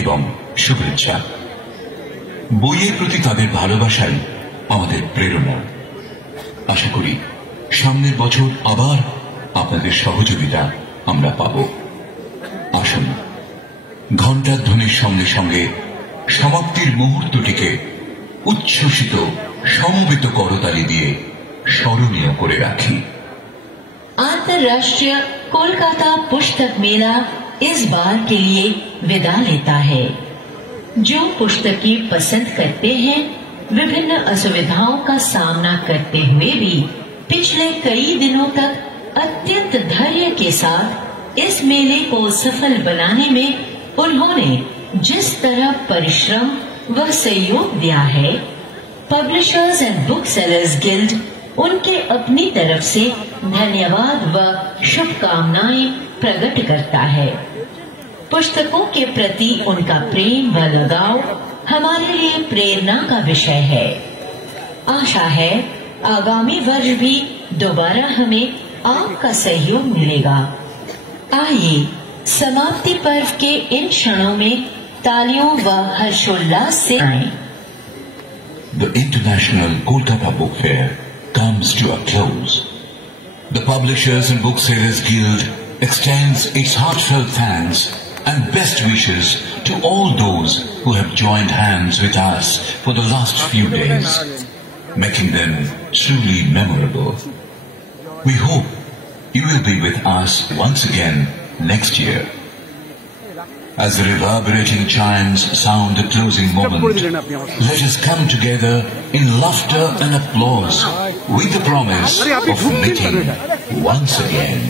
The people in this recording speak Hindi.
এবং শুভেচ্ছা। বইয়ের প্রতি তাদের ভালোবাসাই আমাদের প্রেরণা। আশা করি সামনের বছর আবার আপনাদের সহযোগিতা আমরা পাব। আসুন ঘণ্টার ধ্বনির সঙ্গে সঙ্গে সমাপ্তির মুহূর্তটিকে উচ্ছ্বসিত সমবেত করতালি দিয়ে স্মরণীয় করে রাখি। अंतर्राष्ट्रीय कोलकाता पुस्तक मेला इस बार के लिए विदा लेता है। जो पुस्तकें पसंद करते हैं, विभिन्न असुविधाओं का सामना करते हुए भी पिछले कई दिनों तक अत्यंत धैर्य के साथ इस मेले को सफल बनाने में उन्होंने जिस तरह परिश्रम व सहयोग दिया है, publishers and book sellers guild उनके अपनी तरफ से धन्यवाद व शुभकामनाएं प्रकट करता है। पुस्तकों के प्रति उनका प्रेम व लगाव हमारे लिए प्रेरणा का विषय है। आशा है आगामी वर्ष भी दोबारा हमें आपका सहयोग मिलेगा। आइए समाप्ति पर्व के इन क्षणों में तालियों व हर्षोल्लास से आएं। The International Kolkata Book Fair comes to a close. The Publishers and Booksellers Guild extends its heartfelt thanks and best wishes to all those who have joined hands with us for the last few days, making them truly memorable. We hope you will be with us once again next year. As the reverberating chimes sound the closing moment, let us come together in laughter and applause with the promise of meeting once again.